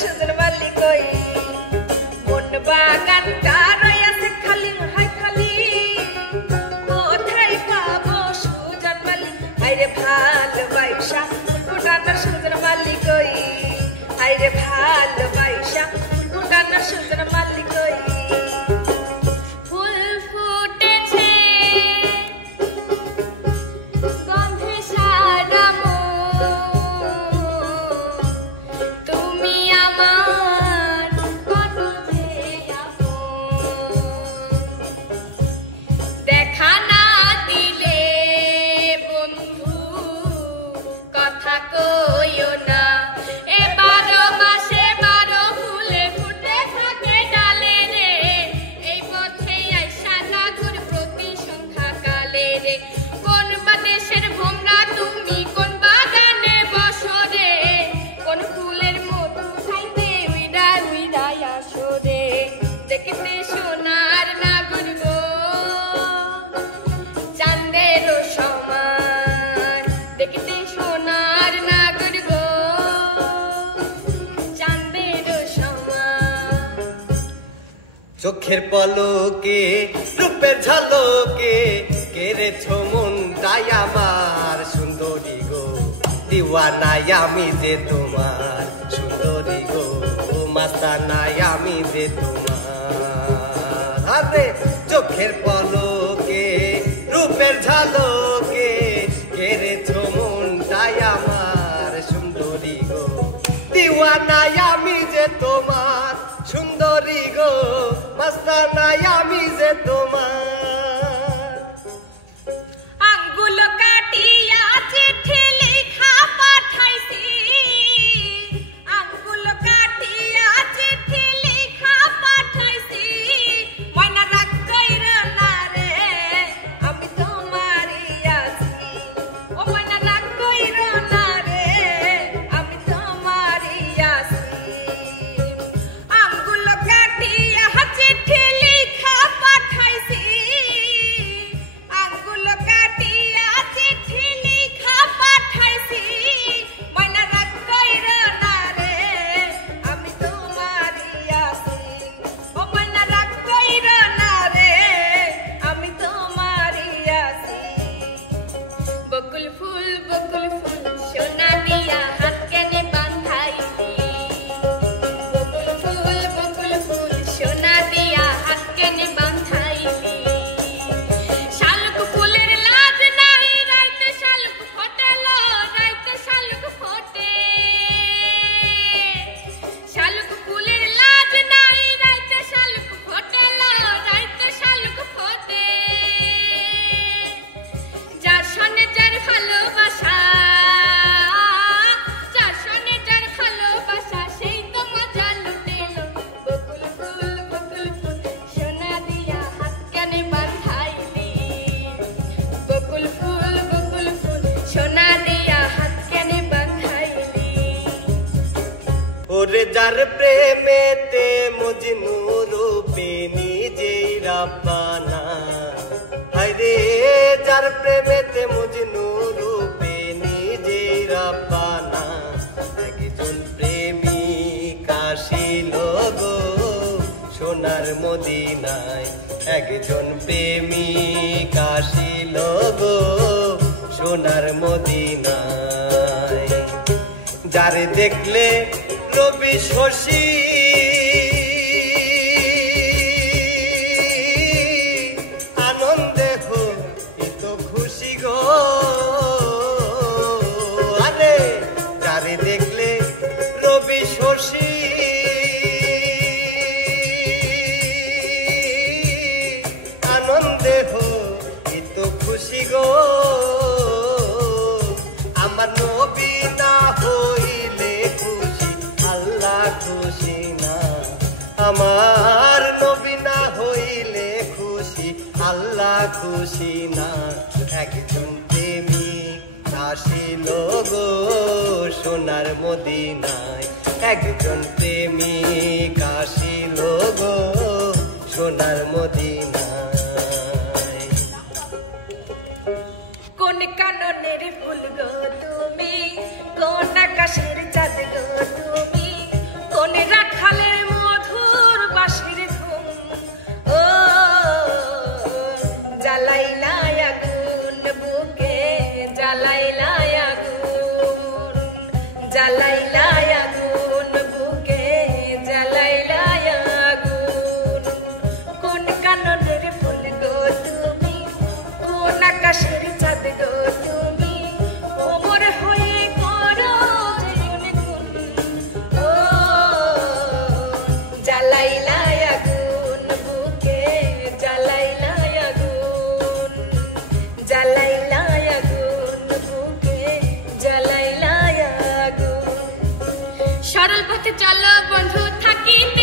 সুজন মালি কই মন বাগানটা রয়েছে খালি হাই খালি কোথায় পাবো সুজন মালি আইরে ভালোবাসা ফুটানো সুজন মালি কই আইরে ভালোবাসা ফুটানো সুজন মালি কই চোখের পলকে রূপের ঝলকে কেড়েছো মনটাই আমার সুন্দরী গো দিওয়ানাই আমি যে তোমার সুন্দরী গো মাস্তানাই আমি যে তোমার আরে চোখের পলকে রূপের ঝলকে কেড়েছো মনটাই আমার সুন্দরী গো দিওয়ানাই আমি যে তোমার সুন্দরী গো মাস্তানাই আমি যে তোমার আঙ্গুল কাটিয়া চিঠি লেখা পাঠাইছি আঙ্গুল কাটিয়া চিঠি লেখা পাঠাইছি ময়না রাগ কইরা না রে আমি তোমারই আছি ও ময়না রাগ কইরা না রে আমি তোমারই আছি চিঠি লেখা পাঠাইছি আঙ্গুল কাটিয়া চিঠি লেখা পাঠাইছি ময়না রাগ কইরা না রে আমি তোমারই আছি ও ময়না রাগ কইরা না রে আমি তোমারই আছি বকুল ফুল সোনা দিয়া হাত কেনে বাঁধাইছি বকুল ফুল সোনা দিয়া হাত কেনে বাঁধাইলি শালুক ফুলের লাজ নাই রাইতে শালুক ফোটেলো রাইতে শালুক ফোটে শালুক ফুলের লাজ নাই রাইতে শালুক ফোটেলো রাইতে শালুক ফোটে যার সনে যার ভালোবাসা যার সনে যার ভালোবাসা সেই তো মজা লুটেলো বকুল ফুল সোনা দিয়া হাত কেনে বাঁধাইলি বকুল ফুল সোনা দিয়া হাত কেনে বাঁধাইলি ওরে যার প্রেমেতে মজনু রূপে নিজেই রাব্বানা হায়রে যার প্রেমেতে মজনু রূপে নিজেই রাব্বানা একজন প্রেমিক আসিল গো সোনার মদিনায় একজন প্রেমিক আসিল গো সোনার মদিনায় যারে দেখলে রবি শশী আনন্দে হইত খুশি গো আরে যারে দেখলে রবি শশী আনন্দে হইত খুশি গো আমার নবী না হইলে খুশি আল্লাহ খুশি না আমার নবী না হইলে খুশি আল্লাহ খুশি না একজন প্রেমিক আসিল গো সোনার মদিনায় একজন প্রেমিক আসিল গো সোনার মদিনায় কোন কাননের ফুল গো তুমি কোন আকাশের চাঁদ গো তুমি কোন সরল পথে চলো বন্ধু থাকিতে